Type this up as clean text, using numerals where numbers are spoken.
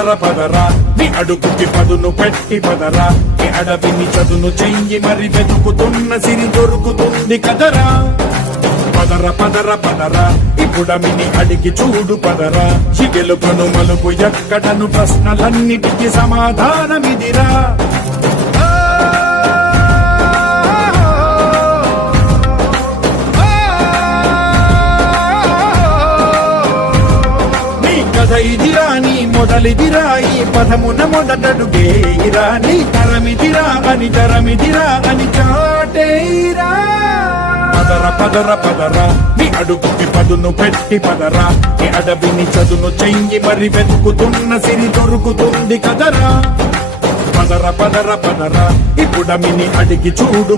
పదరా నీ అడుగుకి పదును పెట్టి పదరా నీ అడవిని చదును చెయ్యి మరి వెతుకుతున్న సిరి దొరుకుతుంది కదరా పదరా ఇప్పుడమిని అడిగి చూడు పదరా చిగెలుకను మలుపు ఎక్కడను ప్రశ్నలన్నిటికీ సమాధానమిదిరా ఇదిరా నీ మొదలిదిరా ఈ పదమున మొదటడుగేరా నీ తరమిదిరా అని చాటేరా పదరా నీ అడుగుకి పదును పెట్టి పదరా నీ అడవిని చదును చెయ్యి మరి వెతుకుతున్న సిరి దొరుకుతుంది కదరా పదరా ఇప్పుడమిని అడిగి చూడు